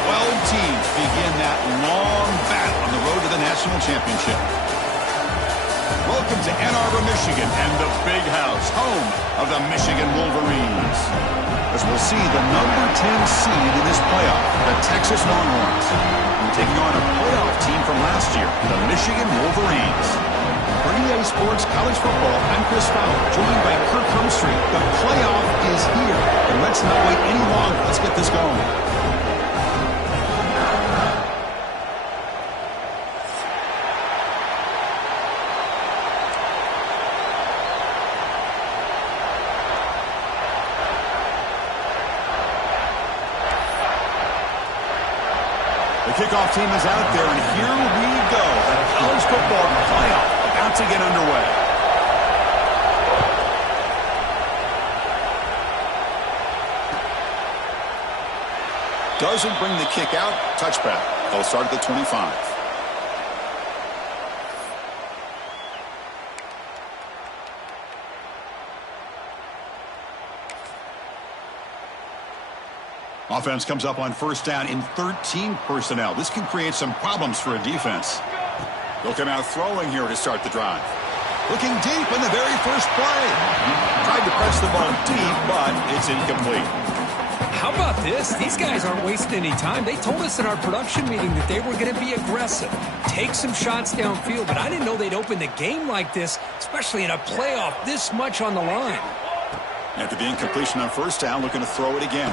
12 teams begin that long battle on the road to the national championship. Welcome to Ann Arbor, Michigan, and the Big House, home of the Michigan Wolverines. As we'll see the number 10 seed in this playoff, the Texas Longhorns, taking on a playoff team from last year, the Michigan Wolverines. For EA Sports College Football, I'm Chris Fowler, joined by Kirk Humstreet. The playoff is here, and let's not wait any longer. Let's get this going. The kickoff team is out there, and here we go. The college football playoff about to get underway. Doesn't bring the kick out. Touchback. They'll start at the 25. Offense comes up on first down in 13 personnel. This can create some problems for a defense. They'll come out throwing here to start the drive. Looking deep in the very first play. Tried to press the ball deep, but it's incomplete. How about this? These guys aren't wasting any time. They told us in our production meeting that they were going to be aggressive, take some shots downfield, but I didn't know they'd open the game like this, especially in a playoff this much on the line. After the incompletion on first down, looking to throw it again.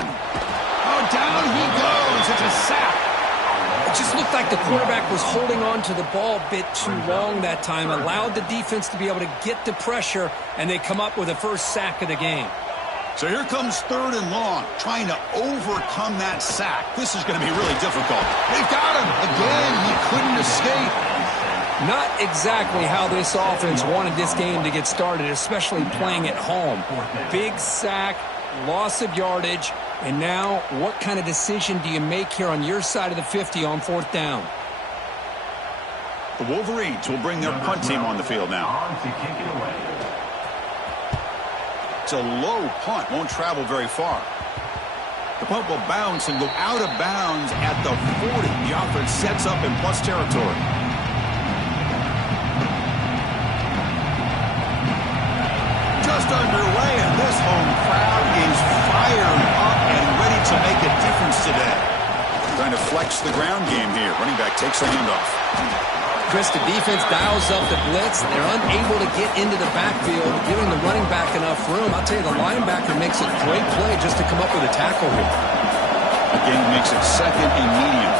Oh, down he goes. It's a sack. It just looked like the quarterback was holding on to the ball a bit too long that time, allowed the defense to be able to get the pressure, and they come up with the first sack of the game. So here comes third and long, trying to overcome that sack. This is going to be really difficult. They've got him. Again, he couldn't escape. Not exactly how this offense wanted this game to get started, especially playing at home. Big sack, loss of yardage, and now what kind of decision do you make here on your side of the 50 on fourth down? The Wolverines will bring their punt team on the field now. It's a low punt, won't travel very far. The punt will bounce and go out of bounds at the 40. The offense sets up in plus territory. Just underway, and this home crowd is fired up and ready to make a difference today. Trying to flex the ground game here. Running back takes the handoff. Chris, the defense dials up the blitz. They're unable to get into the backfield, giving the running back enough room. I'll tell you, the linebacker makes a great play just to come up with a tackle here. Again, makes it second and medium.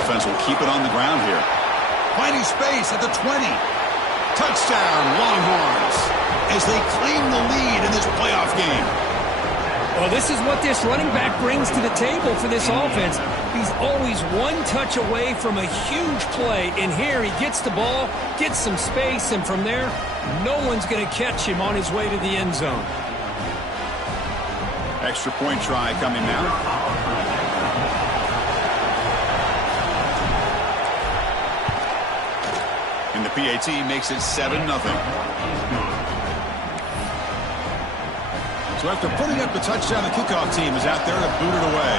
Offense will keep it on the ground here. Finding space at the 20. Touchdown, Longhorns, as they claim the lead in this playoff game. Well, this is what this running back brings to the table for this offense. He's always one touch away from a huge play. And here he gets the ball, gets some space, and from there, no one's going to catch him on his way to the end zone. Extra point try coming now. And the PAT makes it 7-0. So after putting up the touchdown, the kickoff team is out there to boot it away.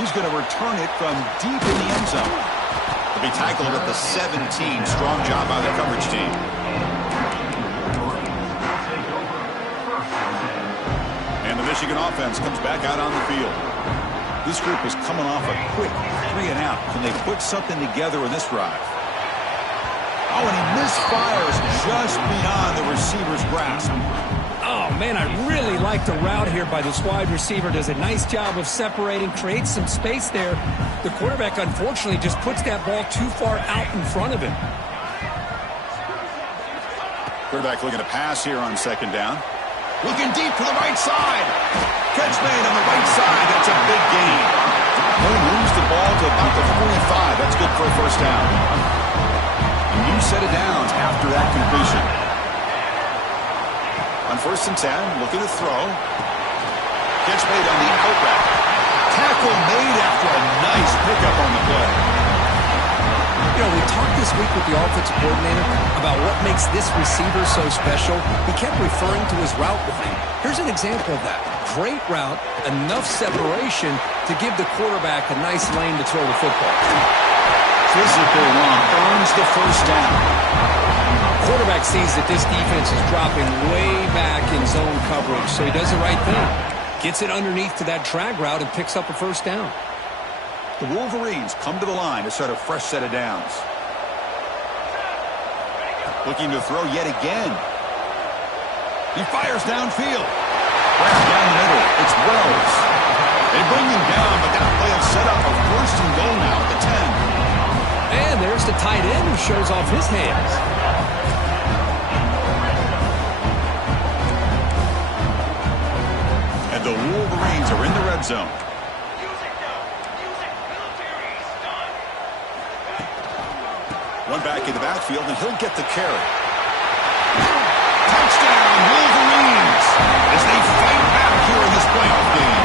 He's going to return it from deep in the end zone. He'll be tackled at the 17. Strong job by the coverage team. And the Michigan offense comes back out on the field. This group is coming off a quick 3-and-out. Can they put something together in this drive? Oh, and he misfires just beyond the receiver's grasp. Oh, man, I really like the route here by this wide receiver. Does a nice job of separating, creates some space there. The quarterback, unfortunately, just puts that ball too far out in front of him. Quarterback looking to pass here on second down. Looking deep to the right side. Catch made on the right side. That's a big gain. They moves the ball to about the 45. That's good for a first down. A new set of downs after that completion. On 1st and 10, looking to throw. Catch made on the out route. Tackle made after a nice pickup on the play. You know, we talked this week with the offensive coordinator about what makes this receiver so special. He kept referring to his route running. Here's an example of that. Great route, enough separation to give the quarterback a nice lane to throw the football. Physical run earns the first down. Quarterback sees that this defense is dropping way back in zone coverage, so he does the right thing. Gets it underneath to that drag route and picks up a first down. The Wolverines come to the line to start a fresh set of downs. Looking to throw yet again. He fires downfield. Right down the middle. It's Wells. They bring him down, but that play will set up a first and goal now at the 10. And there's the tight end who shows off his hands. And the Wolverines are in the red zone. One back in the backfield, and he'll get the carry. Touchdown, Wolverines, as they fight back here in this playoff game.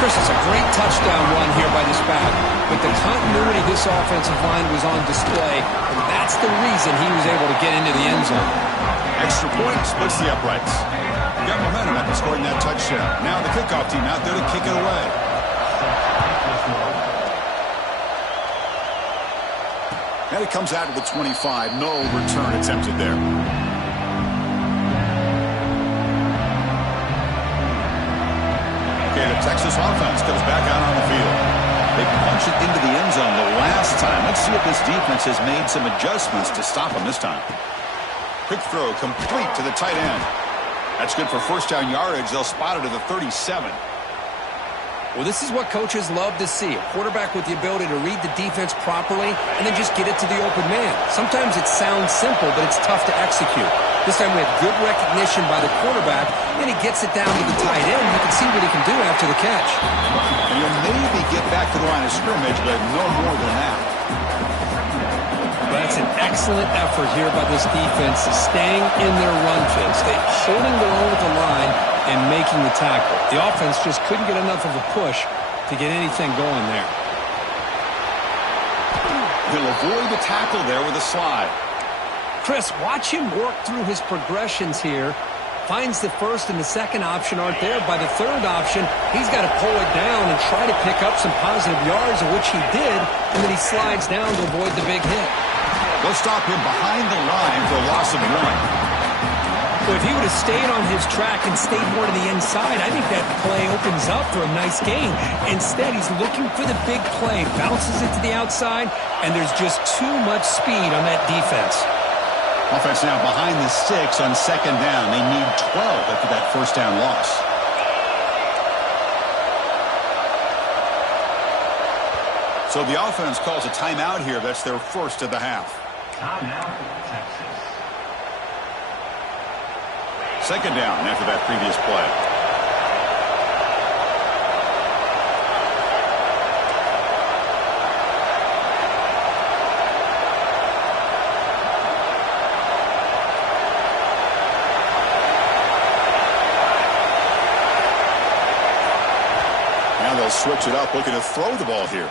Chris, it's a great touchdown run here by this back. But the continuity of this offensive line was on display, and that's the reason he was able to get into the end zone. Extra point splits the uprights. Got momentum after scoring that touchdown. Now the kickoff team out there to kick it away. And it comes out to the 25. No return attempted there. Okay, the Texas offense comes back out on the field. They punch it into the end zone the last time. Let's see if this defense has made some adjustments to stop them this time. Quick throw complete to the tight end. That's good for first down yardage. They'll spot it at the 37. Well, this is what coaches love to see. A quarterback with the ability to read the defense properly and then just get it to the open man. Sometimes it sounds simple, but it's tough to execute. This time we have good recognition by the quarterback, and he gets it down to the tight end. You can see what he can do after the catch. And he'll maybe get back to the line of scrimmage, but no more than that. That's an excellent effort here by this defense, staying in their run fits. They're holding their own with the line and making the tackle. The offense just couldn't get enough of a push to get anything going there. He'll avoid the tackle there with a slide. Chris, watch him work through his progressions here. Finds the first and the second option aren't there. By the third option, he's got to pull it down and try to pick up some positive yards, of which he did, and then he slides down to avoid the big hit. They'll stop him behind the line for a loss of 1. Well, if he would have stayed on his track and stayed more to the inside, I think that play opens up for a nice gain. Instead, he's looking for the big play, bounces it to the outside, and there's just too much speed on that defense. Offense now behind the 6 on second down. They need 12 after that first down loss. So the offense calls a timeout here. That's their first of the half. Timeout, Texas. Second down after that previous play. Now they'll switch it up, looking to throw the ball here.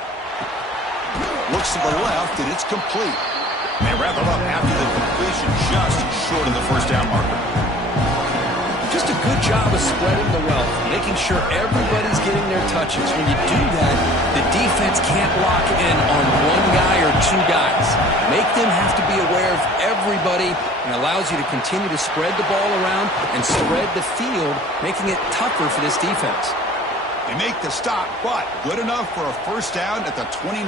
Looks to the left, and it's complete. They wrap it up after the completion, just short of the first down marker. Just a good job of spreading the wealth, making sure everybody's getting their touches. When you do that, the defense can't lock in on one guy or two guys. Make them have to be aware of everybody, and allows you to continue to spread the ball around and spread the field, making it tougher for this defense. They make the stop, but good enough for a first down at the 29.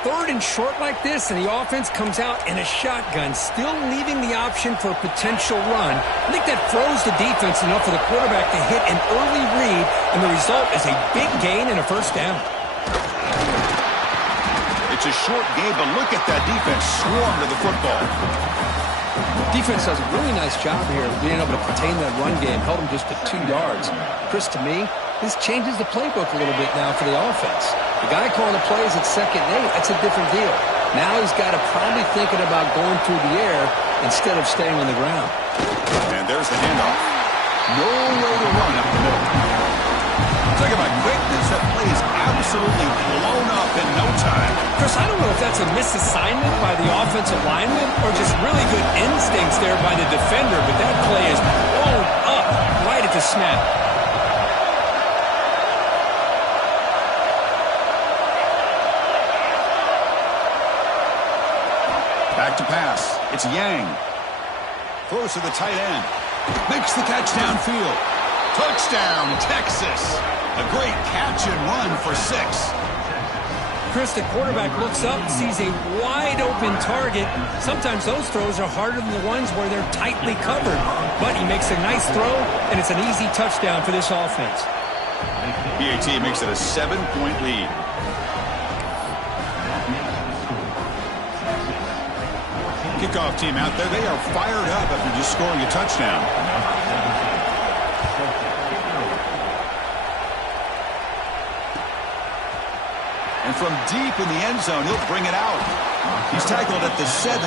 Third and short like this, and the offense comes out in a shotgun, still leaving the option for a potential run. I think that throws the defense enough for the quarterback to hit an early read, and the result is a big gain and a first down. It's a short game, but look at that defense swarm to the football. Defense does a really nice job here of being able to contain that run game, held them just to 2 yards. Chris, to me, this changes the playbook a little bit now for the offense. The guy calling the plays at 2nd and 8, that's a different deal. Now he's got to probably thinking about going through the air instead of staying on the ground. And there's the handoff. No way to run up the middle. Look at my quickness. That play is absolutely blown up in no time. Chris, I don't know if that's a misassignment by the offensive lineman or just really good instincts there by the defender, but that play is blown up right at the snap. Back to pass. It's Yang. Throws to the tight end. Makes the catch downfield. Touchdown, Texas. A great catch and run for 6. Chris, the quarterback looks up, sees a wide-open target. Sometimes those throws are harder than the ones where they're tightly covered. But he makes a nice throw, and it's an easy touchdown for this offense. PAT makes it a 7-point lead. Kickoff team out there. They are fired up after just scoring a touchdown. And from deep in the end zone, he'll bring it out. He's tackled at the 17,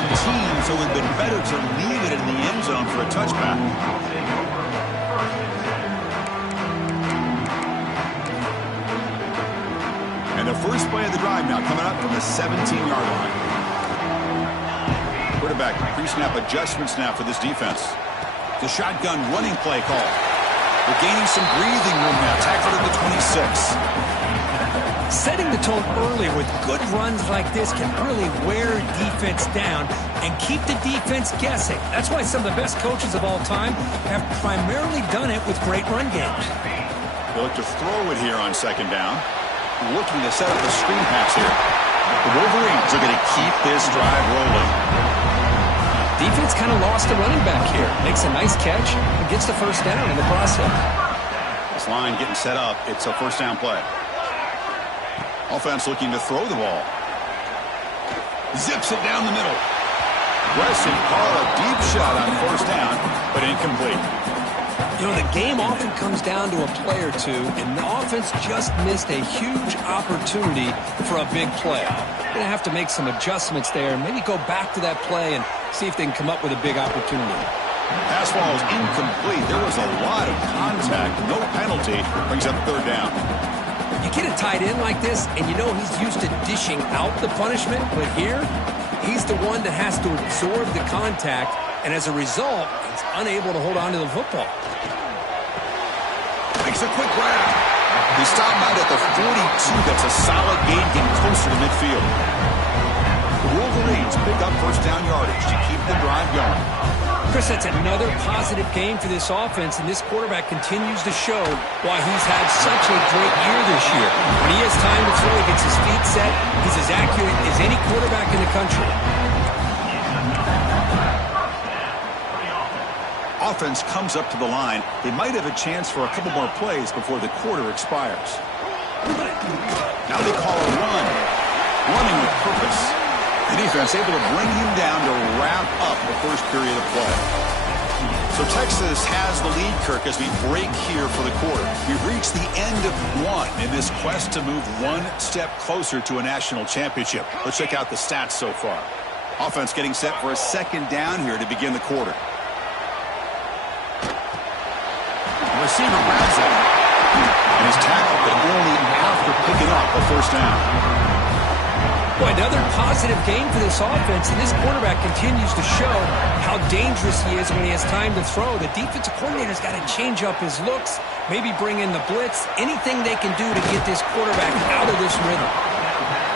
so it would have been better to leave it in the end zone for a touchback. And the first play of the drive now coming up from the 17-yard line. Quarterback pre-snap adjustments now for this defense. The shotgun running play call. They're gaining some breathing room now. Tackled at the 26. Setting the tone early with good runs like this can really wear defense down and keep the defense guessing. That's why some of the best coaches of all time have primarily done it with great run games. They look to throw it here on second down. Looking to set up a screen pass here. The Wolverines are going to keep this drive rolling. Defense kind of lost the running back here. Makes a nice catch and gets the first down in the process. This line getting set up. It's a first down play. Offense looking to throw the ball. Zips it down the middle. Aggressive call, a deep shot on first down, but incomplete. You know, the game often comes down to a play or two, and the offense just missed a huge opportunity for a big play. They're going to have to make some adjustments there and maybe go back to that play and see if they can come up with a big opportunity. Pass ball is incomplete. There was a lot of contact. No penalty. Brings up third down. You get a tight end like this, and you know he's used to dishing out the punishment, but here, he's the one that has to absorb the contact, and as a result, he's unable to hold on to the football. Makes a quick grab. He stopped out at the 42. That's a solid gain, getting closer to midfield. The Wolverines pick up first down yardage to keep the drive going. Chris, that's another positive game for this offense, and this quarterback continues to show why he's had such a great year this year. When he has time to throw, he gets his feet set. He's as accurate as any quarterback in the country. Offense comes up to the line. They might have a chance for a couple more plays before the quarter expires. Now they call a run. Running with purpose. The defense able to bring him down to wrap up the first period of play. So Texas has the lead, Kirk, as we break here for the quarter. We've reached the end of one in this quest to move one step closer to a national championship. Let's check out the stats so far. Offense getting set for a second down here to begin the quarter. The receiver grabs it. And is tackled, but only after picking up a first down. Boy, another positive game for this offense, and this quarterback continues to show how dangerous he is when he has time to throw. The defensive coordinator's got to change up his looks, maybe bring in the blitz, anything they can do to get this quarterback out of this rhythm.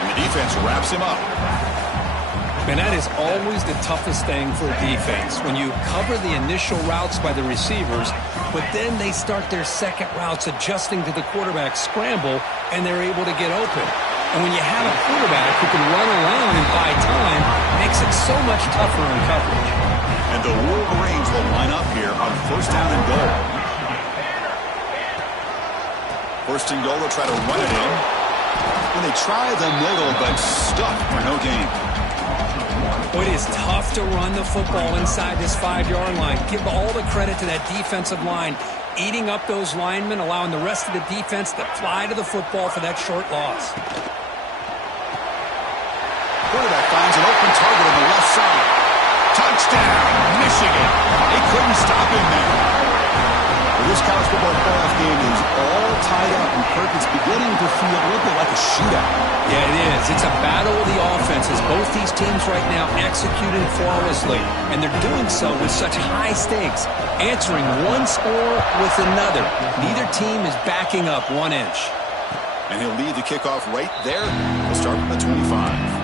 And the defense wraps him up. And that is always the toughest thing for a defense, when you cover the initial routes by the receivers, but then they start their second routes adjusting to the quarterback's scramble, and they're able to get open. And when you have a quarterback who can run around and buy time, it makes it so much tougher in coverage. And the Wolverines will line up here on first down and goal. First and goal, they'll try to run it in. And they try the middle, but stuck for no gain. Boy, it is tough to run the football inside this 5-yard line. Give all the credit to that defensive line, eating up those linemen, allowing the rest of the defense to fly to the football for that short loss. Quarterback finds an open target on the left side. Touchdown, Michigan. They couldn't stop him there. The This college football playoff game is all tied up, and Kirk, it's beginning to feel a little bit like a shootout. Yeah, it is. It's a battle of the offenses. Both these teams right now executing flawlessly, and they're doing so with such high stakes, answering one score with another. Neither team is backing up 1 inch. And he'll lead the kickoff right there. We'll start from the 25.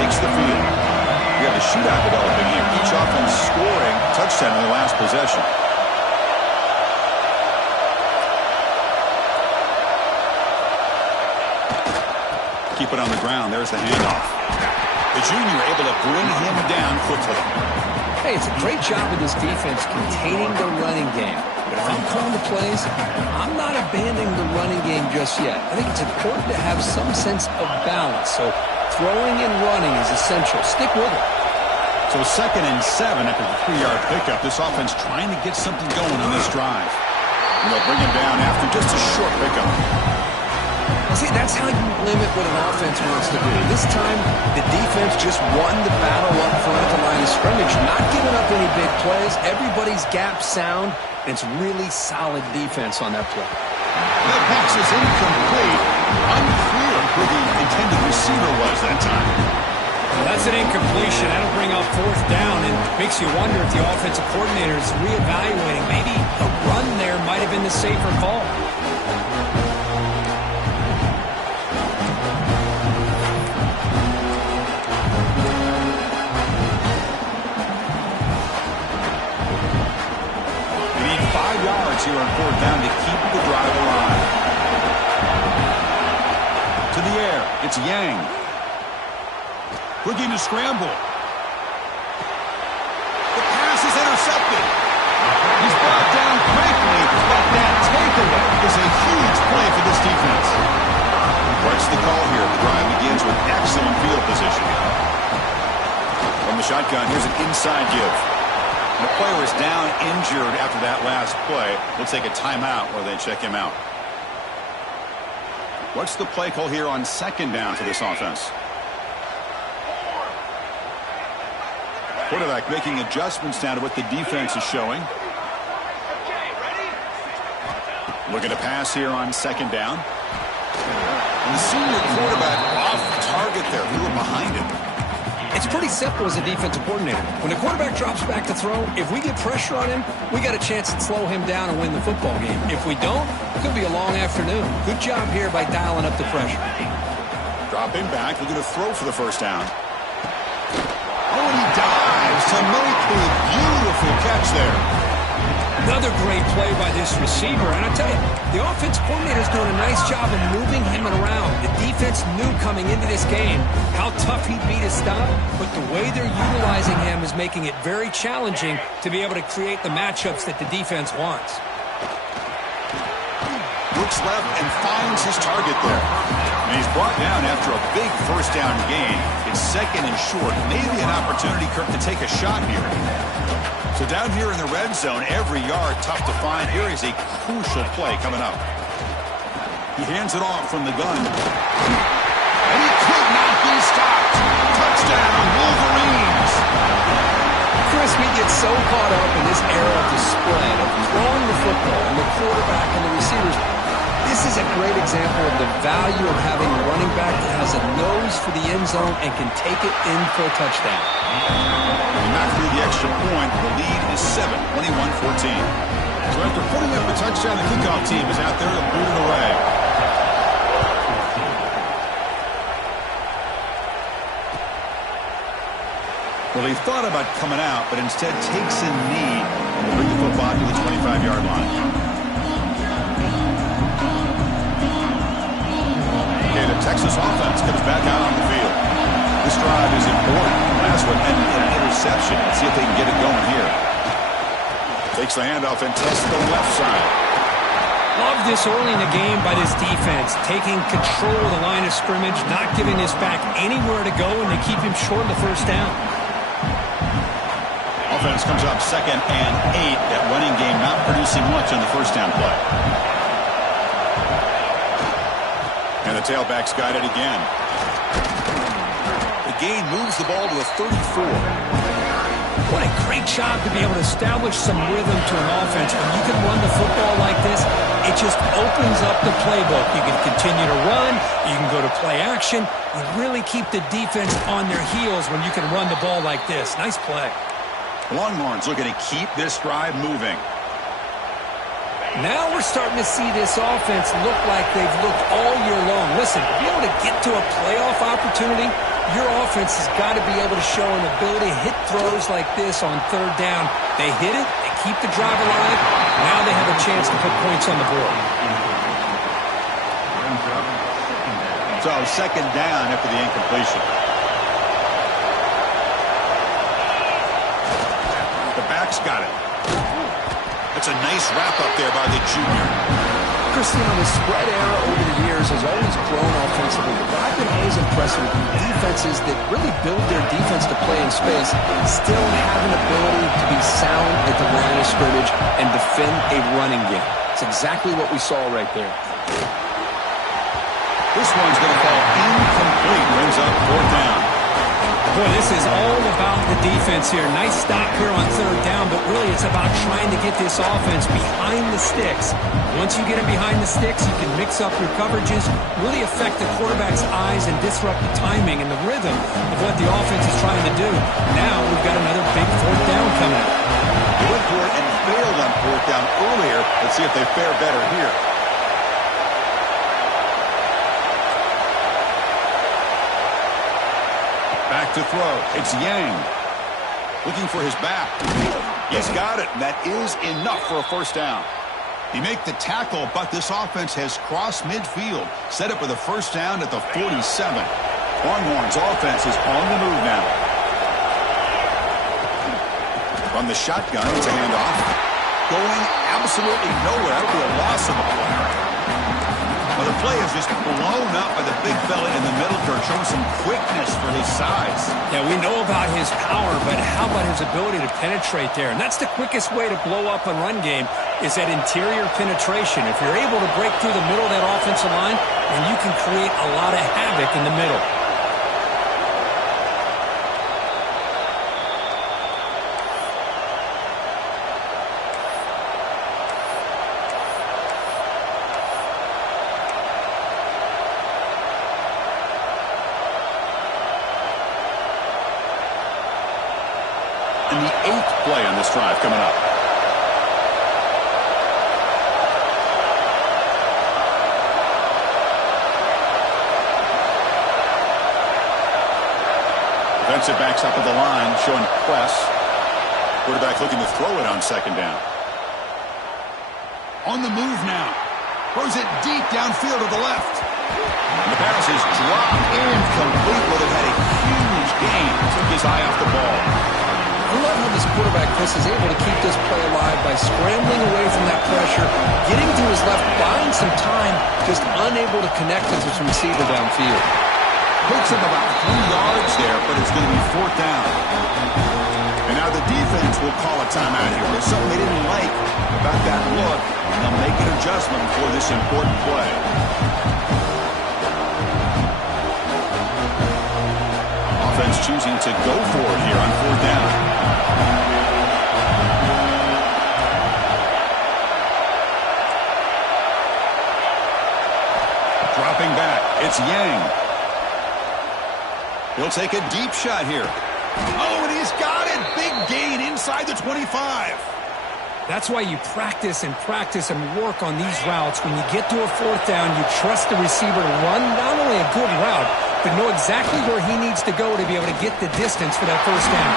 Takes the field. We have a shootout developing here. Each offense scoring a touchdown in the last possession. Keep it on the ground. There's the handoff. The junior able to bring him down quickly. Hey, it's a great job with this defense containing the running game. But if I'm calling the plays, I'm not abandoning the running game just yet. I think it's important to have some sense of balance. So throwing and running is essential. Stick with it. So 2nd and 7 after the 3-yard pickup. This offense trying to get something going on this drive. And they'll bring him down after just a short pickup. See, that's how you limit what an offense wants to do. This time, the defense just won the battle up front at the line of scrimmage, not giving up any big plays. Everybody's gap sound, and it's really solid defense on that play. That pass is incomplete. Unclear who the intended receiver was that time. Well, that's an incompletion. That'll bring up 4th down, and makes you wonder if the offensive coordinator is reevaluating. Maybe a run there might have been the safer call. Here on 4th down to keep the drive alive. To the air, it's Yang. Looking to scramble. The pass is intercepted. He's brought down quickly, but that takeaway is a huge play for this defense. What's the call here? The drive begins with excellent field position. From the shotgun, here's an inside give. The player is down injured after that last play. We'll take a timeout while they check him out. What's the play call here on 2nd down for this offense? Quarterback making adjustments down to what the defense is showing. Looking to pass here on 2nd down. And the senior quarterback off target there. We were behind him. It's pretty simple as a defensive coordinator. When the quarterback drops back to throw, if we get pressure on him, we got a chance to slow him down and win the football game. If we don't, it could be a long afternoon. Good job here by dialing up the pressure. Dropping back, looking to throw for the 1st down. Oh, and he dives to make a beautiful catch there. Another great play by this receiver. And I tell you, the offense coordinator's doing a nice job of moving him around. The defense knew coming into this game how tough he'd be to stop, but the way they're utilizing him is making it very challenging to be able to create the matchups that the defense wants. Looks left and finds his target there. And he's brought down after a big 1st down gain. It's 2nd and short. Maybe an opportunity, Kirk, to take a shot here. So down here in the red zone, every yard tough to find. Here is a crucial play coming up. He hands it off from the gun. And he could not be stopped. Touchdown, Wolverines. Chris, we get so caught up in this era of the spread, of throwing the football, and the quarterback and the receivers. This is a great example of the value of having a running back that has a nose for the end zone and can take it in for a touchdown. And not through the extra point, the lead is 7, 21-14. So after putting up a touchdown, the kickoff team is out there to boot it away. Well, he thought about coming out, but instead takes a knee to bring the football to the 25-yard line. Okay, the Texas offense comes back out on the field. This drive is important. Last one ended in an interception. Let's see if they can get it going here. Takes the handoff and tests the left side. Love this early in the game by this defense, taking control of the line of scrimmage, not giving this back anywhere to go, and they keep him short of the 1st down. Offense comes up 2nd and 8. That running game not producing much on the 1st down play. the tailback's got it again. The gain moves the ball to the 34. What a great job to be able to establish some rhythm to an offense. When you can run the football like this, it just opens up the playbook. You can continue to run. You can go to play action. You really keep the defense on their heels when you can run the ball like this. Nice play. Longhorns looking to keep this drive moving. Now we're starting to see this offense look like they've looked all year long. Listen, to be able to get to a playoff opportunity, your offense has got to be able to show an ability to hit throws like this on third down. They hit it, they keep the drive alive. Now they have a chance to put points on the board. So second down after the incompletion. The back's got it. That's a nice wrap-up there by the junior. Christian, the spread era over the years has always grown offensively, but I've been always impressed with defenses that really build their defense to play in space, still have an ability to be sound at the line of scrimmage and defend a running game. It's exactly what we saw right there. This one's going to fall incomplete. Brings up fourth down. Boy, this is all about the defense here. Nice stop here on third down, but really it's about trying to get this offense behind the sticks. Once you get it behind the sticks, you can mix up your coverages, really affect the quarterback's eyes and disrupt the timing and the rhythm of what the offense is trying to do. Now we've got another big fourth down coming up. They went for it and failed on fourth down earlier. Let's see if they fare better here. Back to throw. It's Yang. Looking for his back. He's got it, and that is enough for a first down. He made the tackle, but this offense has crossed midfield. Set up with a first down at the 47. Longhorns offense is on the move now. From the shotgun, it's a handoff. Going absolutely nowhere. That would be a loss of a play. Well, the play is just blown up by the big fella in the middle, Kirk, showing some quickness for his size. Yeah, we know about his power, but how about his ability to penetrate there? And that's the quickest way to blow up a run game is that interior penetration. If you're able to break through the middle of that offensive line, then you can create a lot of havoc in the middle. And the 8th play on this drive coming up. Defensive backs up at the line, showing press. Quarterback looking to throw it on second down. On the move now. Throws it deep downfield to the left. And the pass is dropped incomplete. Well, it had a huge gain. Took his eye off the ball. I love how this quarterback, Chris, is able to keep this play alive by scrambling away from that pressure, getting to his left, buying some time, just unable to connect with his receiver downfield. Picks up about 3 yards there, but it's going to be fourth down. And now the defense will call a timeout here. There's something they didn't like about that look, and they'll make an adjustment for this important play. Offense choosing to go for it here on fourth down. Dropping back, it's Yang. He'll take a deep shot here. Oh, and he's got it. Big gain inside the 25. That's why you practice and work on these routes. When you get to a fourth down, you trust the receiver to run not only a good route, but know exactly where he needs to go to be able to get the distance for that first down.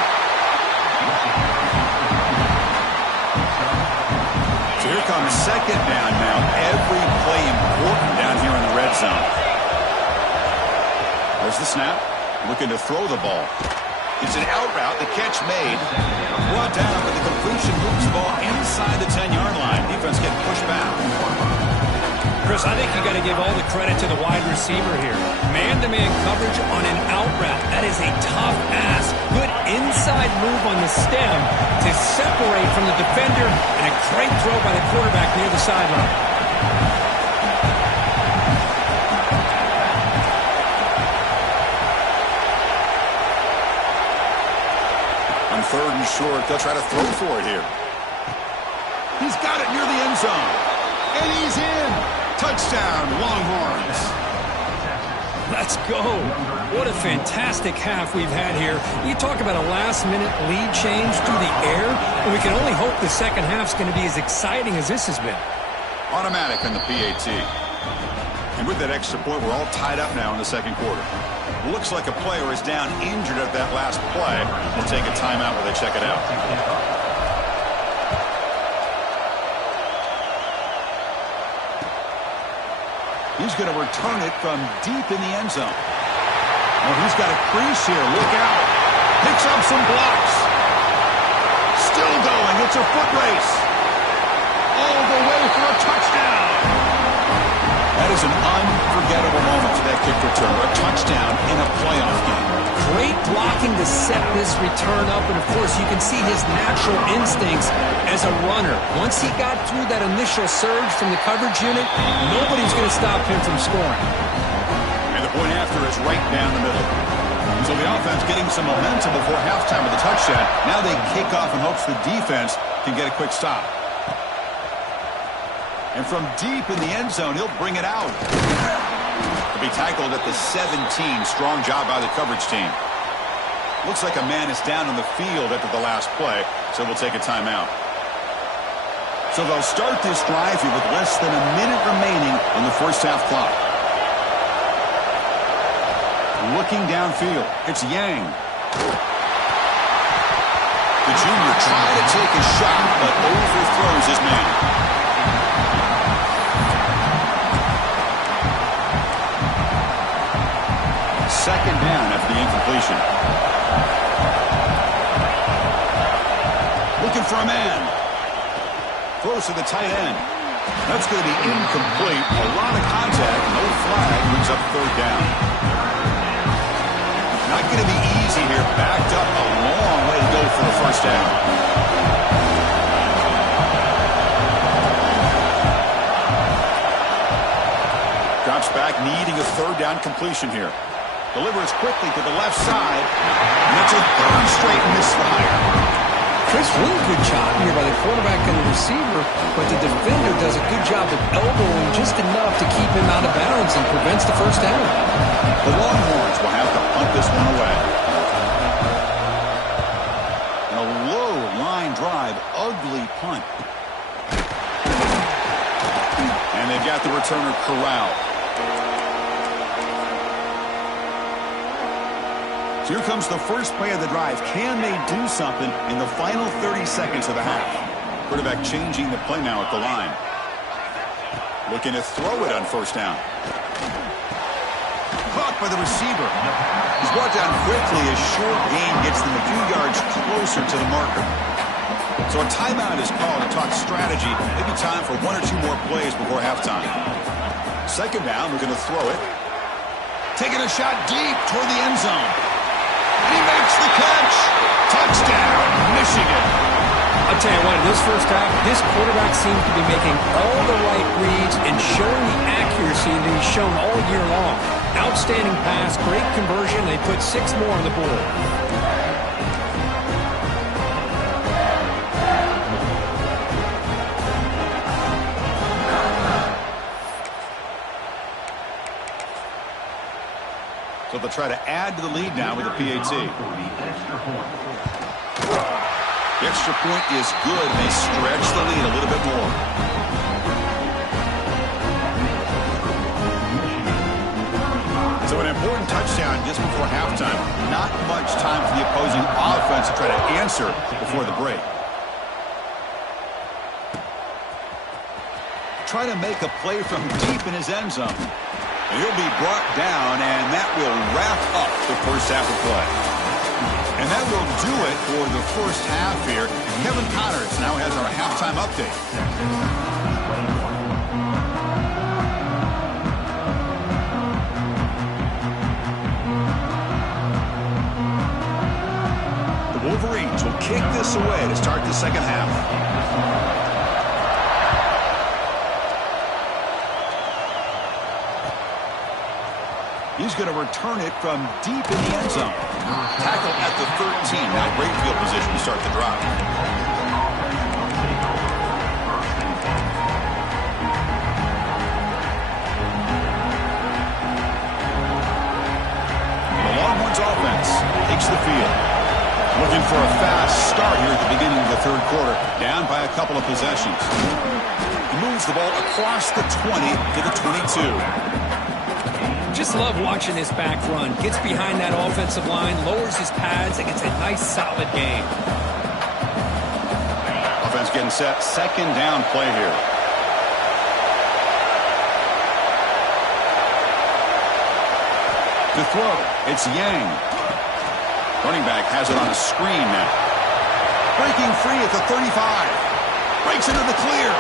So here comes second down now. Every play important down here in the red zone. There's the snap. Looking to throw the ball. It's an out route. The catch made. Brought down, but the completion moves the ball inside the 10-yard line. Defense getting pushed back. Chris, I think you got to give all the credit to the wide receiver here. Man-to-man coverage on an out route. That is a tough ask. Good inside move on the stem to separate from the defender, and a great throw by the quarterback near the sideline. short. They'll try to throw for it here. He's got it near the end zone. And he's in. Touchdown, Longhorns. Let's go. What a fantastic half we've had here. You talk about a last-minute lead change through the air, and we can only hope the second half's going to be as exciting as this has been. Automatic on the PAT. And with that extra point, we're all tied up now in the second quarter. Looks like a player is down injured at that last play. We'll take a timeout while they check it out. He's going to return it from deep in the end zone. Oh, he's got a crease here. Look out. Picks up some blocks. Still going. It's a foot race. All the way for a touchdown. That is an unforgettable moment for that kick return. A touchdown in a playoff game. Great blocking to set this return up, and of course you can see his natural instincts as a runner. Once he got through that initial surge from the coverage unit, nobody's going to stop him from scoring. And the point after is right down the middle. So the offense getting some momentum before halftime with the touchdown. Now they kick off in hopes the defense can get a quick stop. And from deep in the end zone, he'll bring it out. To be tackled at the 17. Strong job by the coverage team. Looks like a man is down on the field after the last play, so we'll take a timeout. So they'll start this drive here with less than a minute remaining on the first half clock. Looking downfield, it's Yang. The junior tried to take a shot, but overthrows his man. Second down after the incompletion. Looking for a man. Throws to the tight end. That's going to be incomplete. A lot of contact. No flag. Brings up third down. Not going to be easy here. Backed up a long way to go for the first down. Drops back, needing a third down completion here. Delivers quickly to the left side. And that's a third straight misfire. Chris, really good job here by the quarterback and the receiver, but the defender does a good job of elbowing just enough to keep him out of bounds and prevents the first down. The Longhorns will have to punt this one away. And a low line drive, ugly punt. And they've got the returner corralled. So here comes the first play of the drive. Can they do something in the final 30 seconds of the half? Quarterback changing the play now at the line. Looking to throw it on first down. Caught by the receiver. He's brought down quickly. A short gain gets them a few yards closer to the marker. So a timeout is called to talk strategy. Maybe time for one or two more plays before halftime. Second down, we're going to throw it. Taking a shot deep toward the end zone. He makes the catch. Touchdown, Michigan. I'll tell you what, in this first half, this quarterback seems to be making all the right reads and showing the accuracy that he's shown all year long. Outstanding pass, great conversion. They put 6 more on the board. So they'll try to add to the lead now with the PAT. The extra point is good. They stretch the lead a little bit more. So an important touchdown just before halftime. Not much time for the opposing offense to try to answer before the break. Try to make a play from deep in his end zone. And he'll be brought down, and that will wrap up the first half of play. And that will do it for the first half here. Kevin Connors now has our halftime update. The Wolverines will kick this away to start the second half. He's going to return it from deep in the end zone. Tackle at the 13. Now great field position to start the drive. The Longhorns offense takes the field. Looking for a fast start here at the beginning of the third quarter. Down by a couple of possessions. He moves the ball across the 20 to the 22. Just love watching this back run. Gets behind that offensive line, lowers his pads, and gets a nice, solid game. Offense getting set. Second down play here. To throw, it's Yang. Running back has it on a screen now. Breaking free at the 35. Breaks into the clear.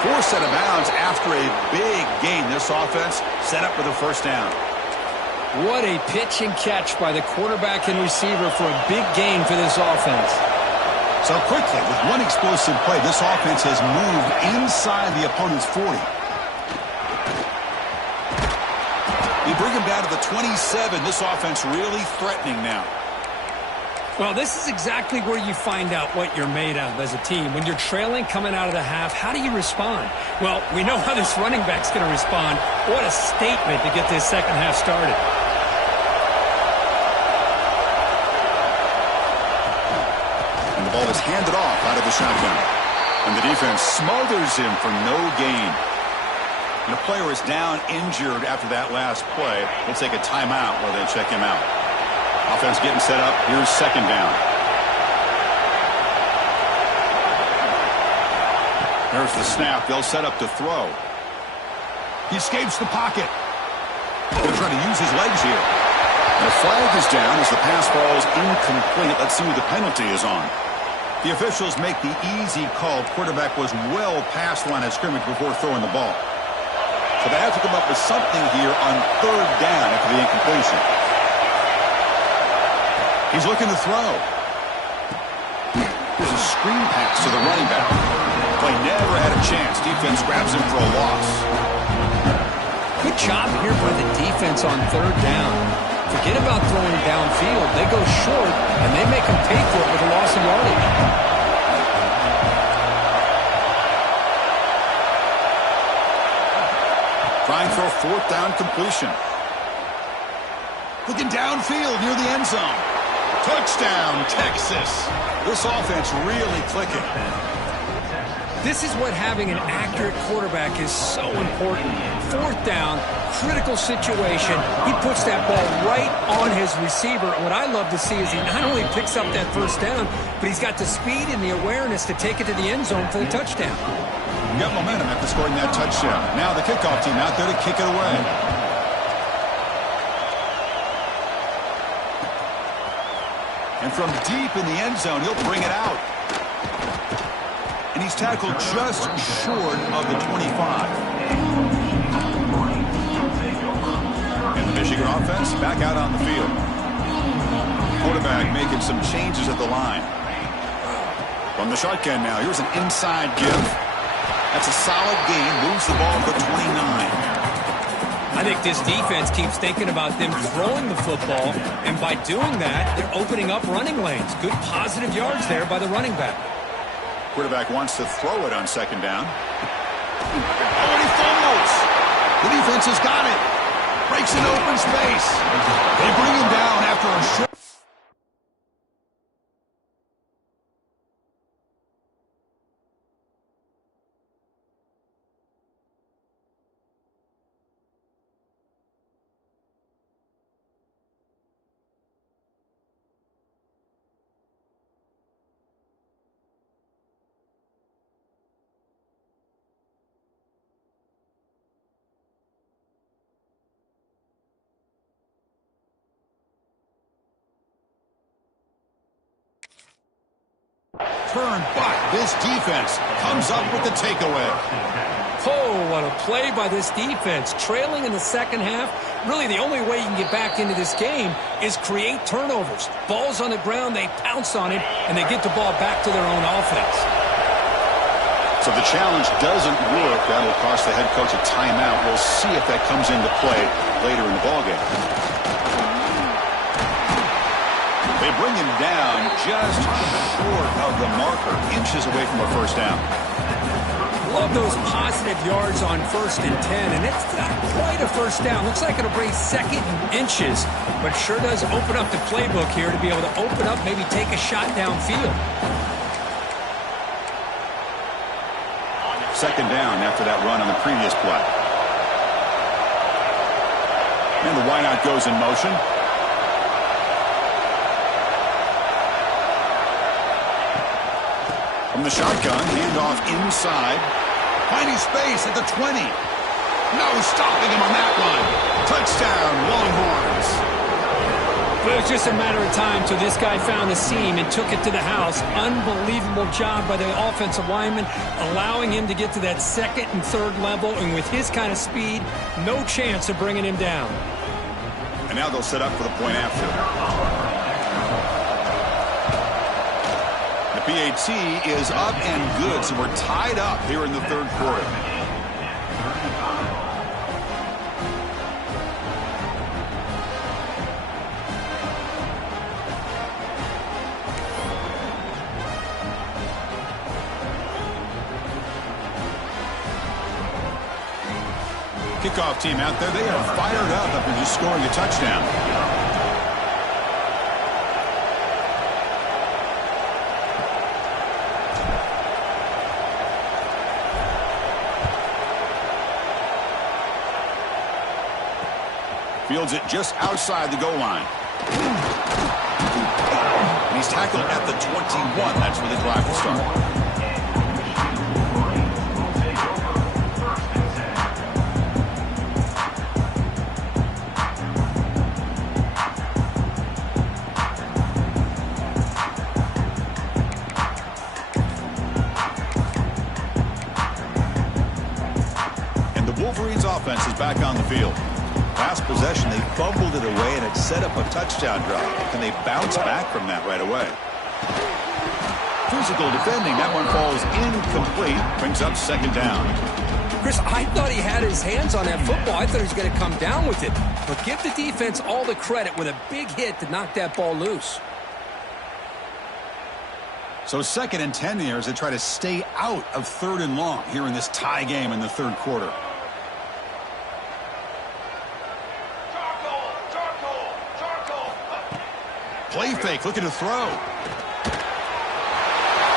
Forced out of bounds after a big gain. This offense set up for the first down. What a pitch and catch by the quarterback and receiver for a big gain for this offense. So quickly, with one explosive play, this offense has moved inside the opponent's 40. You bring him down to the 27. This offense really threatening now. Well, this is exactly where you find out what you're made of as a team. When you're trailing coming out of the half, how do you respond? Well, we know how this running back's going to respond. What a statement to get this second half started. And the ball is handed off out of the shotgun. And the defense smothers him for no gain. And the player is down injured after that last play. We'll take a timeout while they check him out. Offense getting set up. Here's second down. There's the snap. They'll set up to throw. He escapes the pocket. Going to try to use his legs here. The flag is down as the pass falls incomplete. Let's see who the penalty is on. The officials make the easy call. Quarterback was well past the line of scrimmage before throwing the ball. So they have to come up with something here on third down after the incompletion. He's looking to throw. There's a screen pass to the running back. Play never had a chance. Defense grabs him for a loss. Good job here by the defense on third down. Forget about throwing downfield. They go short, and they make them pay for it with a loss of yardage. Trying for a fourth down completion. Looking downfield near the end zone. Touchdown, Texas. This offense really clicking. This is what having an accurate quarterback is so important. Fourth down, critical situation. He puts that ball right on his receiver. And what I love to see is he not only picks up that first down, but he's got the speed and the awareness to take it to the end zone for the touchdown. You got momentum after scoring that touchdown. Now the kickoff team out there to kick it away. And from deep in the end zone, he'll bring it out. And he's tackled just short of the 25. And the Michigan offense back out on the field. Quarterback making some changes at the line. From the shotgun now, here's an inside give. That's a solid gain. Moves the ball to the 29. I think this defense keeps thinking about them throwing the football, and by doing that, they're opening up running lanes. Good positive yards there by the running back. Quarterback wants to throw it on second down. Oh, and he fumbles. The defense has got it. Breaks into open space. They bring him down after a short... Turn, but this defense comes up with the takeaway. Oh, what a play by this defense. Trailing in the second half, really the only way you can get back into this game is create turnovers. Ball's on the ground, they pounce on it, and they get the ball back to their own offense. So the challenge doesn't work. That'll cost the head coach a timeout. We'll see if that comes into play later in the ballgame. They bring him down just short of the marker, inches away from a first down. Love those positive yards on 1st and 10, and it's not quite a first down. Looks like it'll bring 2nd and inches, but sure does open up the playbook here to be able to open up, maybe take a shot downfield. 2nd down after that run on the previous play. And the wideout goes in motion. From the shotgun, handoff inside. Finding space at the 20. No stopping him on that one. Touchdown, Longhorns. But it was just a matter of time till this guy found the seam and took it to the house. Unbelievable job by the offensive lineman, allowing him to get to that 2nd and 3rd level. And with his kind of speed, no chance of bringing him down. And now they'll set up for the point after. The PAT is up and good, so we're tied up here in the 3rd quarter. Kickoff team out there, they are fired up after just scoring a touchdown. Fields it just outside the goal line. And he's tackled at the 21. That's where the drive will start. And the Wolverines offense is back on the field. Last possession, they fumbled it away, and it set up a touchdown drive. Can they bounce back from that right away? Physical defending. That one falls incomplete. Brings up 2nd down. Chris, I thought he had his hands on that football. I thought he was going to come down with it. But give the defense all the credit with a big hit to knock that ball loose. So 2nd and 10 here as they try to stay out of 3rd and long here in this tie game in the 3rd quarter. Play fake, looking to throw.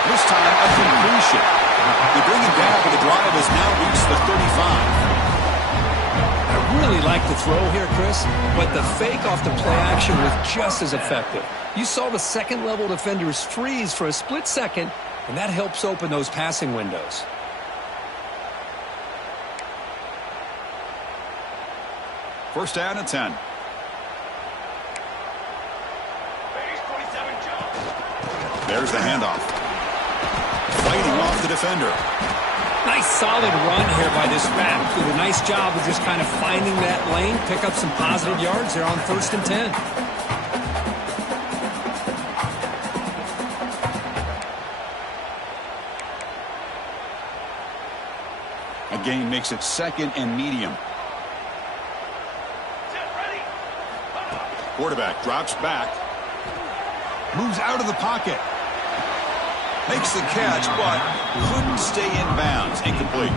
This time, a completion. They bring it down, but the drive has now reached the 35. I really like the throw here, Chris, but the fake off the play action was just as effective. You saw the 2nd-level defenders freeze for a split second, and that helps open those passing windows. First down and 10. There's the handoff. Fighting off the defender. Nice solid run here by this back. Did a nice job of just kind of finding that lane, pick up some positive yards there on 1st and 10. A gain makes it 2nd and medium. Quarterback drops back. Moves out of the pocket. Makes the catch, but couldn't stay in bounds. Incomplete.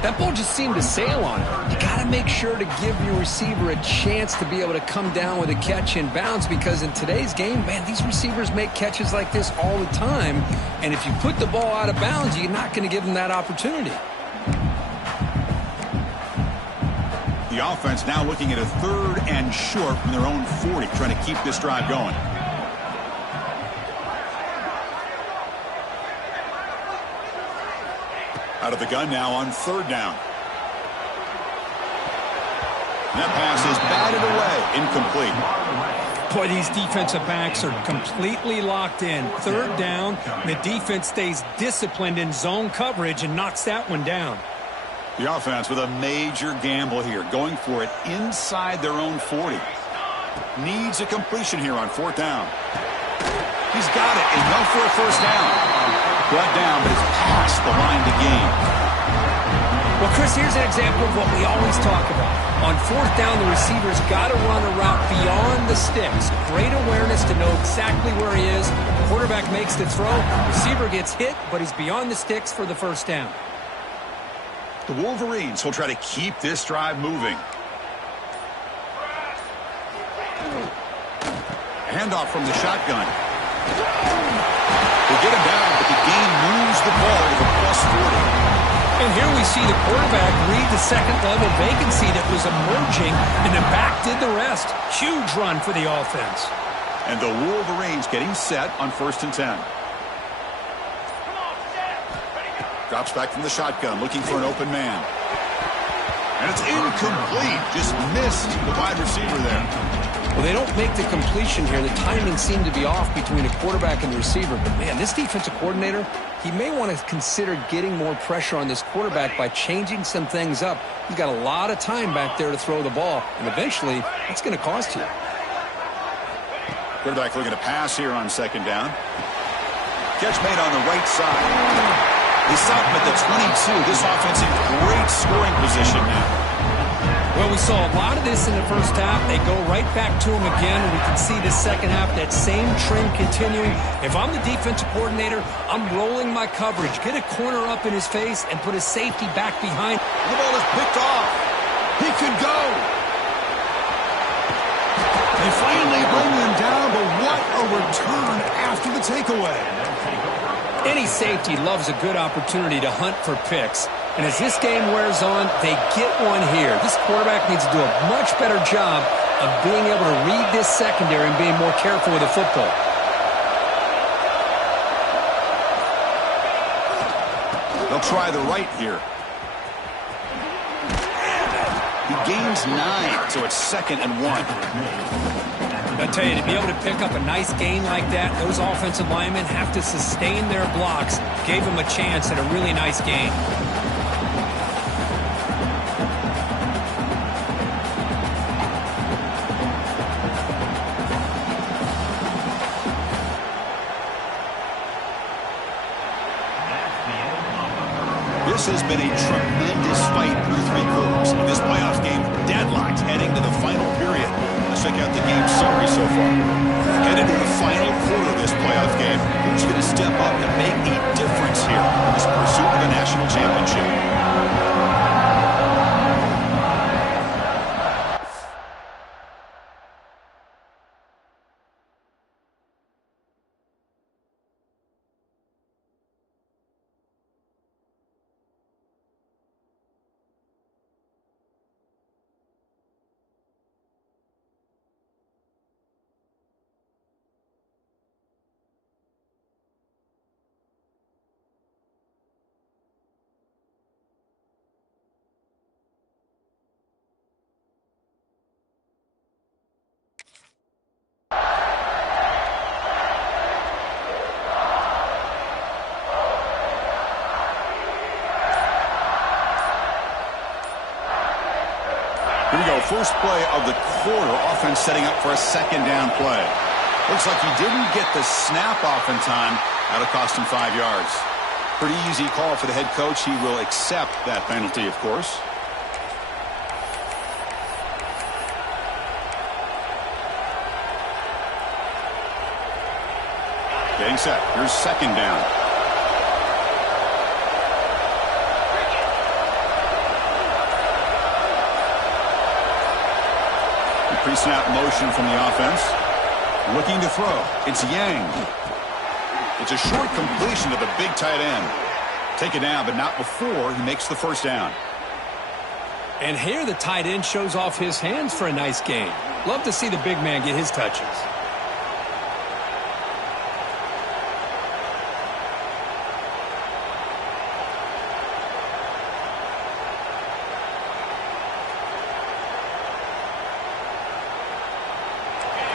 That ball just seemed to sail on it. You got to make sure to give your receiver a chance to be able to come down with a catch in bounds, because in today's game, man, these receivers make catches like this all the time. And if you put the ball out of bounds, you're not going to give them that opportunity. The offense now looking at a 3rd and short from their own 40, trying to keep this drive going. Out of the gun now on 3rd down. That pass is batted away. Incomplete. Boy, these defensive backs are completely locked in. 3rd down, the defense stays disciplined in zone coverage and knocks that one down. The offense with a major gamble here, going for it inside their own 40. Needs a completion here on 4th down. He's got it, enough for a first down. brought down, but it's past the line to gain. Well, Chris, here's an example of what we always talk about. On fourth down, the receiver's got to run a route beyond the sticks. Great awareness to know exactly where he is. Quarterback makes the throw. Receiver gets hit, but he's beyond the sticks for the first down. The Wolverines will try to keep this drive moving. Handoff from the shotgun. They get him down, but the gain moves the ball to the +40. And here we see the quarterback read the second-level vacancy that was emerging, and the back did the rest. Huge run for the offense. And the Wolverines getting set on 1st and 10. Drops back from the shotgun, looking for an open man. And it's incomplete. Just missed the wide receiver there. Well, they don't make the completion here. The timing seemed to be off between a quarterback and the receiver. But, man, this defensive coordinator, he may want to consider getting more pressure on this quarterback by changing some things up. He's got a lot of time back there to throw the ball, and eventually it's going to cost you. Quarterback looking to pass here on 2nd down. Catch made on the right side. They stop him at the 22. This offense in great scoring position now. Well, we saw a lot of this in the first half. They go right back to him again, and we can see the second half, that same trend continuing. If I'm the defensive coordinator, I'm rolling my coverage. Get a corner up in his face and put a safety back behind. The ball is picked off. He could go. They finally bring him down, but what a return after the takeaway. Any safety loves a good opportunity to hunt for picks. And as this game wears on, they get one here. This quarterback needs to do a much better job of being able to read this secondary and being more careful with the football. They'll try the right here. He gains 9, so it's 2nd and 1. I tell you, to be able to pick up a nice gain like that, those offensive linemen have to sustain their blocks. Gave them a chance at a really nice gain. This has been a tremendous fight through 3 quarters. This playoff game deadlocked heading to the final period. Let's check out the game summary so far. Headed to the final quarter of this playoff game. Who's going to step up and make a difference here in this pursuit of a national championship? Here we go, first play of the quarter. Offense setting up for a 2nd down play. Looks like he didn't get the snap off in time. That'll cost him 5 yards. Pretty easy call for the head coach. He will accept that penalty, of course. Getting set. Here's 2nd down. Pre-snap motion from the offense. Looking to throw. It's Yang. It's a short completion to the big tight end. Take it down, but not before he makes the first down. And here the tight end shows off his hands for a nice gain. Love to see the big man get his touches.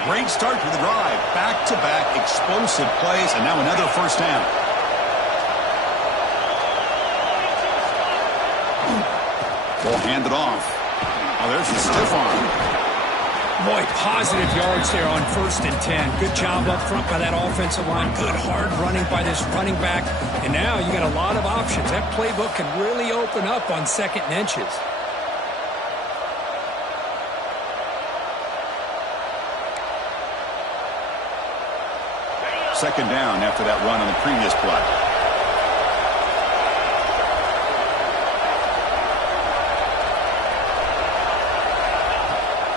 Great start to the drive. Back-to-back explosive plays, and now another first down. Ball handed off. Oh, there's the stiff arm. Boy, positive yards there on 1st and 10. Good job up front by that offensive line. Good hard running by this running back. And now you got a lot of options. That playbook can really open up on 2nd and inches. Second down after that run on the previous play.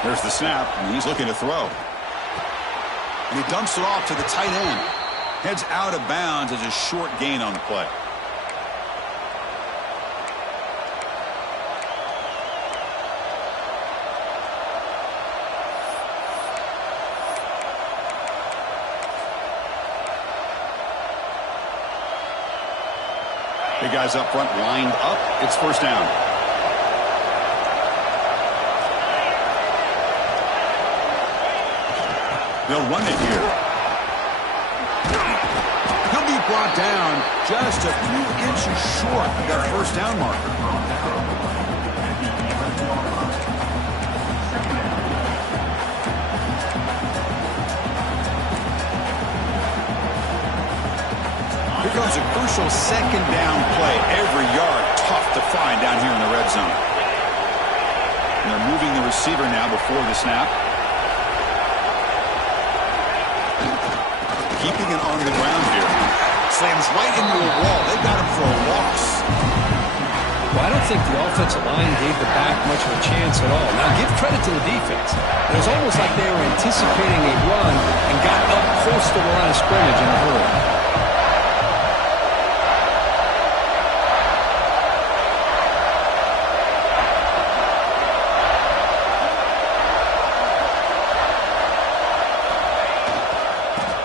There's the snap, and he's looking to throw. And he dumps it off to the tight end. Heads out of bounds as a short gain on the play. Big guys up front lined up. It's 1st down. They'll run it here. He'll be brought down just a few inches short of that 1st down marker. Here comes a crucial 2nd down play. Every yard tough to find down here in the red zone. And they're moving the receiver now before the snap. Keeping it on the ground here. Slams right into a wall. They got him for a loss. Well, I don't think the offensive line gave the back much of a chance at all. Now, give credit to the defense. It was almost like they were anticipating a run and got up close to the line of scrimmage in a hurry.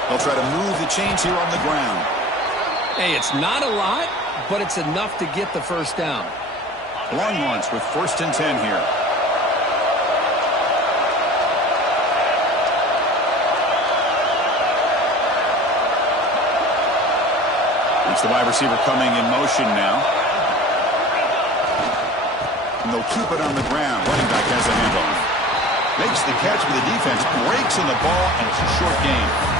They'll try to move the chains here on the ground. Hey, it's not a lot, but it's enough to get the 1st down. Longhorns with 1st and 10 here. It's the wide receiver coming in motion now. And they'll keep it on the ground. Running back has the handoff. Makes the catch, but the defense breaks on the ball, and it's a short gain.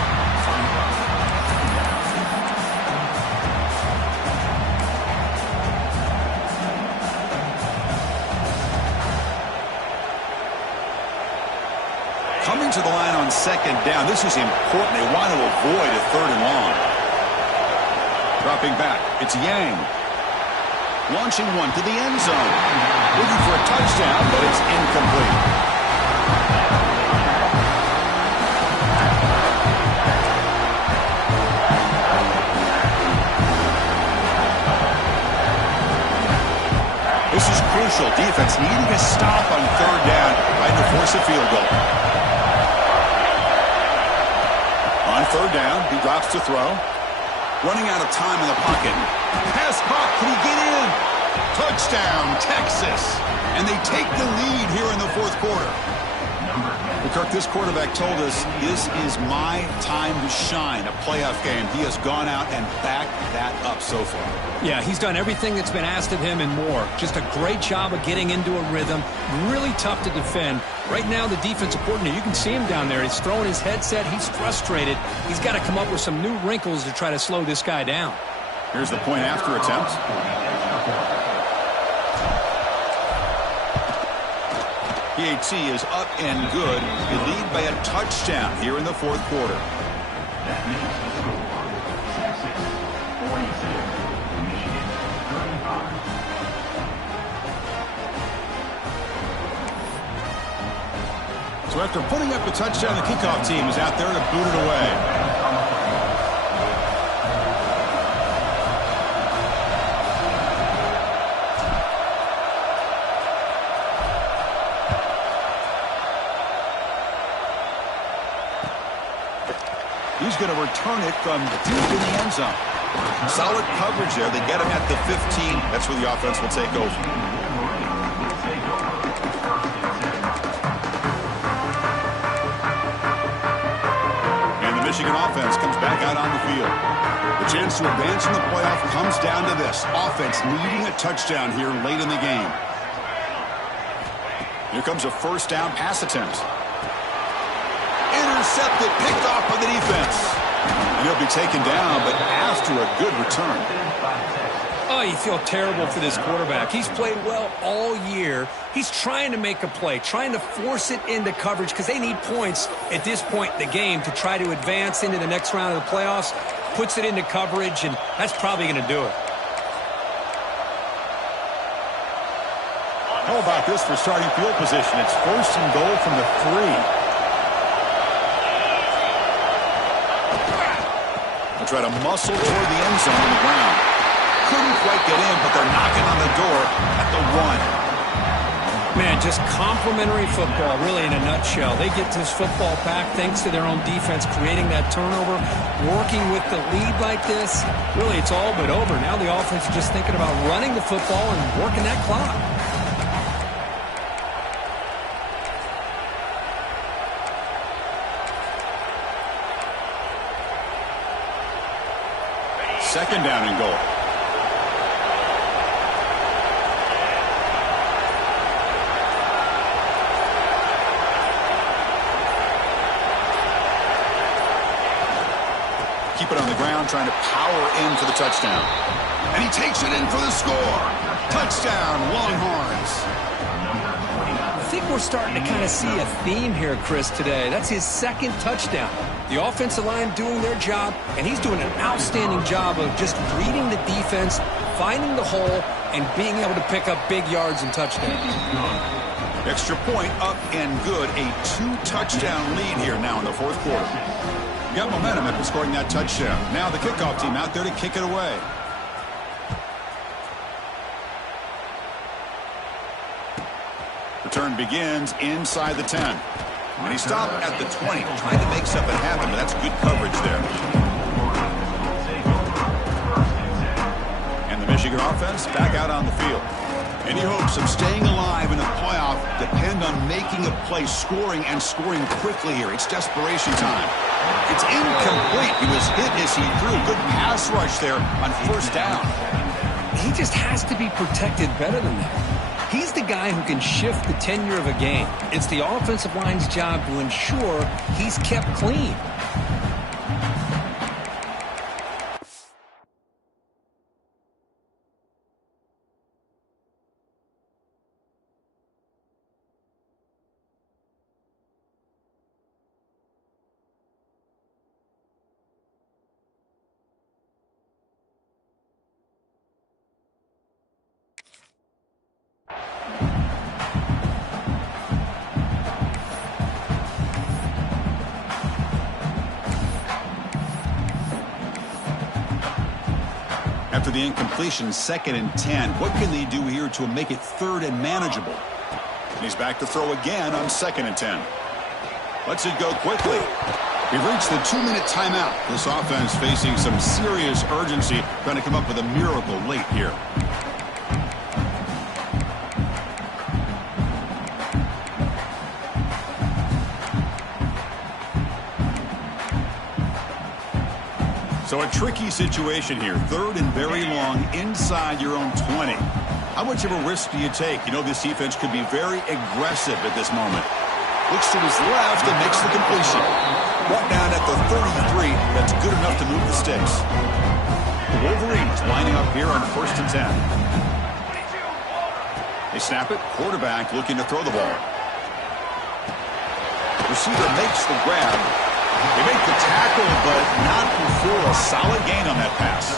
Coming to the line on 2nd down. This is important. They want to avoid a 3rd and long. Dropping back. It's Yang. Launching one to the end zone. Looking for a touchdown, but it's incomplete. This is crucial. Defense needing a stop on 3rd down, trying to force a field goal. On 3rd down, he drops to throw. Running out of time in the pocket. Pass caught. Can he get in? Touchdown, Texas. And they take the lead here in the 4th quarter. Well, Kirk, this quarterback told us this is my time to shine, a playoff game. He has gone out and backed that up so far. Yeah, he's done everything that's been asked of him and more. Just a great job of getting into a rhythm. Really tough to defend. Right now, the defensive coordinator, you can see him down there. He's throwing his headset. He's frustrated. He's got to come up with some new wrinkles to try to slow this guy down. Here's the point after attempt. PAT is up and good. They lead by a touchdown here in the 4th quarter. That makes the score Texas 42, Michigan 35. So after putting up a touchdown, the kickoff team is out there to boot it away. He's going to return it from deep in the end zone. Solid coverage there. They get him at the 15. That's where the offense will take over. And the Michigan offense comes back out on the field. The chance to advance in the playoff comes down to this. Offense needing a touchdown here late in the game. Here comes a 1st down pass attempt. intercepted, picked off by the defense. And he'll be taken down, but after a good return. Oh, you feel terrible for this quarterback. He's played well all year. He's trying to make a play, trying to force it into coverage because they need points at this point in the game to try to advance into the next round of the playoffs. Puts it into coverage, and that's probably going to do it. How about this for starting field position? It's 1st and goal from the 3. They'll try to muscle toward the end zone on the ground. Couldn't quite get in, but they're knocking on the door at the 1. Man, just complimentary football, really, in a nutshell. They get this football back thanks to their own defense, creating that turnover, working with the lead like this. Really, it's all but over. Now the offense is just thinking about running the football and working that clock. Second down and goal. Keep it on the ground, trying to power in for the touchdown. And he takes it in for the score. Touchdown, Longhorns. I think we're starting to kind of see a theme here, Chris, today. That's his 2nd touchdown. The offensive line doing their job, and he's doing an outstanding job of just reading the defense, finding the hole, and being able to pick up big yards and touchdowns. Extra point up and good. A 2-touchdown lead here now in the 4th quarter. Got momentum after scoring that touchdown. Now the kickoff team out there to kick it away. Return begins inside the 10. And he stopped at the 20, trying to make something happen, but that's good coverage there. And the Michigan offense back out on the field. Any hopes of staying alive in the playoff depend on making a play, scoring, and scoring quickly here. It's desperation time. It's incomplete. He was hit as he threw. Good pass rush there on 1st down. He just has to be protected better than that. He's the guy who can shift the tenure of a game. It's the offensive line's job to ensure he's kept clean. After the incompletion, 2nd and 10. What can they do here to make it 3rd and manageable? And he's back to throw again on 2nd and 10. Lets it go quickly. We've reached the 2-minute timeout. This offense facing some serious urgency, trying to come up with a miracle late here. So a tricky situation here. 3rd and very long inside your own 20. How much of a risk do you take? You know this defense could be very aggressive at this moment. Looks to his left and makes the completion. Brought down at the 33. That's good enough to move the sticks. The Wolverines lining up here on 1st and 10. They snap it. Quarterback looking to throw the ball. Receiver makes the grab. They make the tackle, but not before a solid gain on that pass.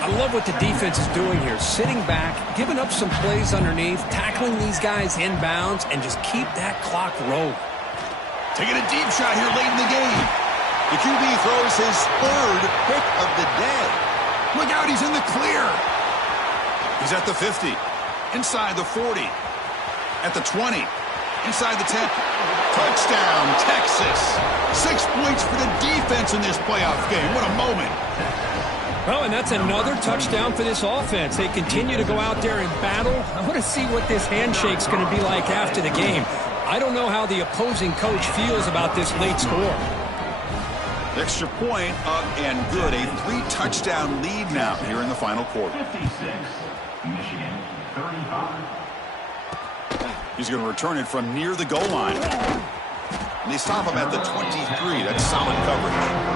I love what the defense is doing here. Sitting back, giving up some plays underneath, tackling these guys inbounds, and just keep that clock rolling. Taking a deep shot here late in the game. The QB throws his 3rd pick of the day. Look out, he's in the clear. He's at the 50. Inside the 40. At the 20. Inside the 10. Touchdown, Texas. 6 points for the defense in this playoff game. What a moment. Well, and that's another touchdown for this offense. They continue to go out there and battle. I want to see what this handshake's going to be like after the game. I don't know how the opposing coach feels about this late score. Extra point up and good. A 3-touchdown lead now here in the final quarter. 56, Michigan 35. He's going to return it from near the goal line. And they stop him at the 23. That's solid coverage.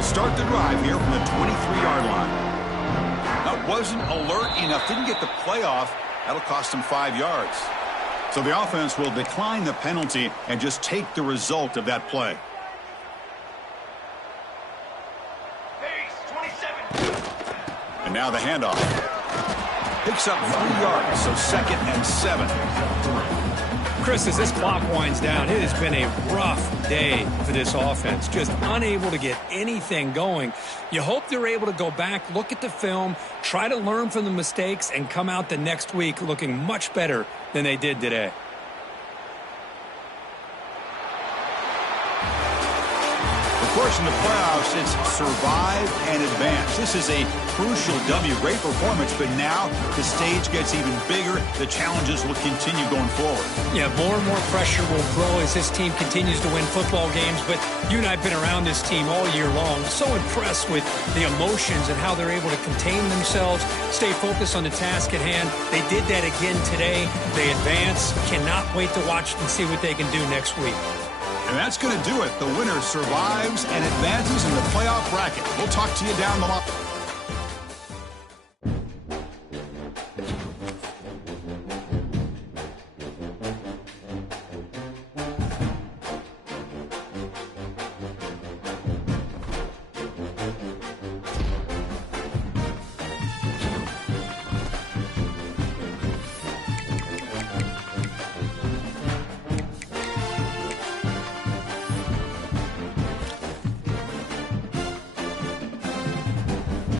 Start the drive here from the 23-yard line. That wasn't alert enough. Didn't get the play off. That'll cost him 5 yards. So the offense will decline the penalty and just take the result of that play. And now the handoff. Picks up 3 yards, so 2nd and 7. Chris, as this clock winds down, it has been a rough day for this offense. Just unable to get anything going. You hope they're able to go back, look at the film, try to learn from the mistakes, and come out the next week looking much better than they did today. Of course, in the playoffs, it's survive and advance. This is a crucial W. Great performance, but now the stage gets even bigger. The challenges will continue going forward. Yeah, more and more pressure will grow as this team continues to win football games, but you and I have been around this team all year long. So impressed with the emotions and how they're able to contain themselves, stay focused on the task at hand. They did that again today. They advance. Cannot wait to watch and see what they can do next week. And that's going to do it. The winner survives and advances in the playoff bracket. We'll talk to you down the line.